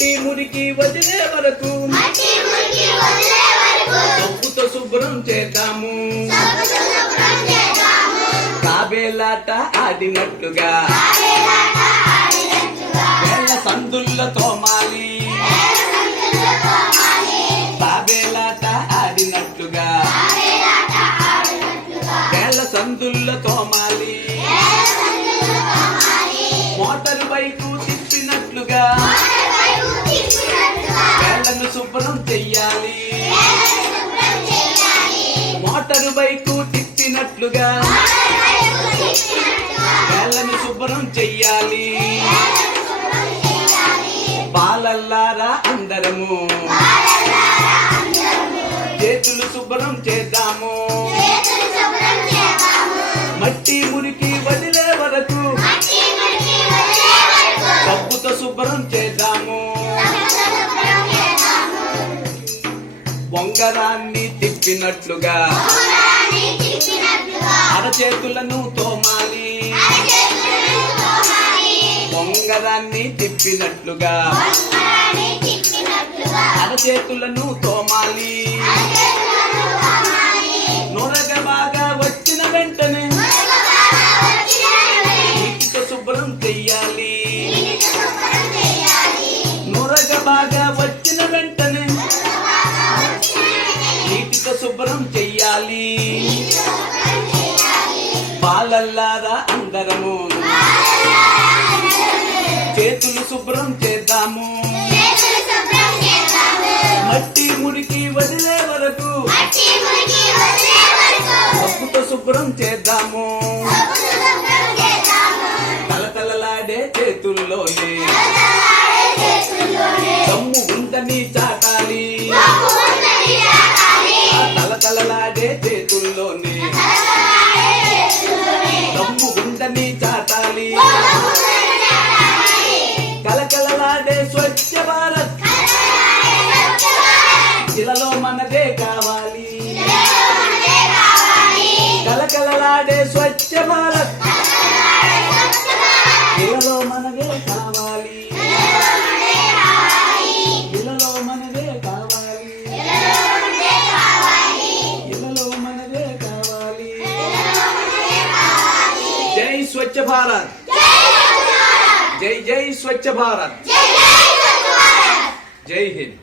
మట్టి మురికి వదిలే వరకు సబ్బుతో శుభ్రం చేద్దాము తాబేలాట ఆడినట్లుగా వేళ్ళ సందుల్లో తోమాలి తాబేలాట ఆడినట్లుగా వేళ్ళ సందుల్లో తోమాలి మోటారు బైకు తిప్పినట్లుగా వేళ్ళను శుభ్రం చెయ్యాలి మోటారు బైకు తిప్పినట్లుగా వేళ్ళను శుభ్రం చెయ్యాలి బాలల్లారా అందరము చేతులు శుభ్రం చేద్దాము మట్టి మురికి వదిలే వరకు సబ్బుతో శుభ్రం చేద్దాము బొంగరాన్ని తిప్పినట్లుగా అరచేతులను తోమాలి బొంగరాన్ని తిప్పినట్లుగా అరచేతులను తోమాలి నొరగ బాగా వచ్చిన వెంటనే నీటితో శుభ్రం చెయ్యాలి నొరగ బాగా వచ్చిన వెంటనే నీటితో శుభ్రం చెయ్యాలి బాలల్లారా అందరము చేతులు శుభ్రం చేద్దాము మట్టి మురికి వదిలే వరకు సబ్బుతో శుభ్రం చేద్దాము తలతలలాడే చేతుల్లోనే దమ్ము ఉందని చాటాలి తలతలలాడే చేతుల్లోనే దమ్ము ఉందని చాటాలి కలకలలాడే స్వచ్ఛ భారత్ ఇలాలో మనదే కావాలి కలకలలాడే స్వచ్ఛ భారత్ ఇలాలో మనదే కావాలి ఇలాలో మనదే కావాలి ఇలాలో మనదే కావాలి జై స్వచ్ఛ భారత్ జై జై స్వచ్ఛ భారత్ జై హింద్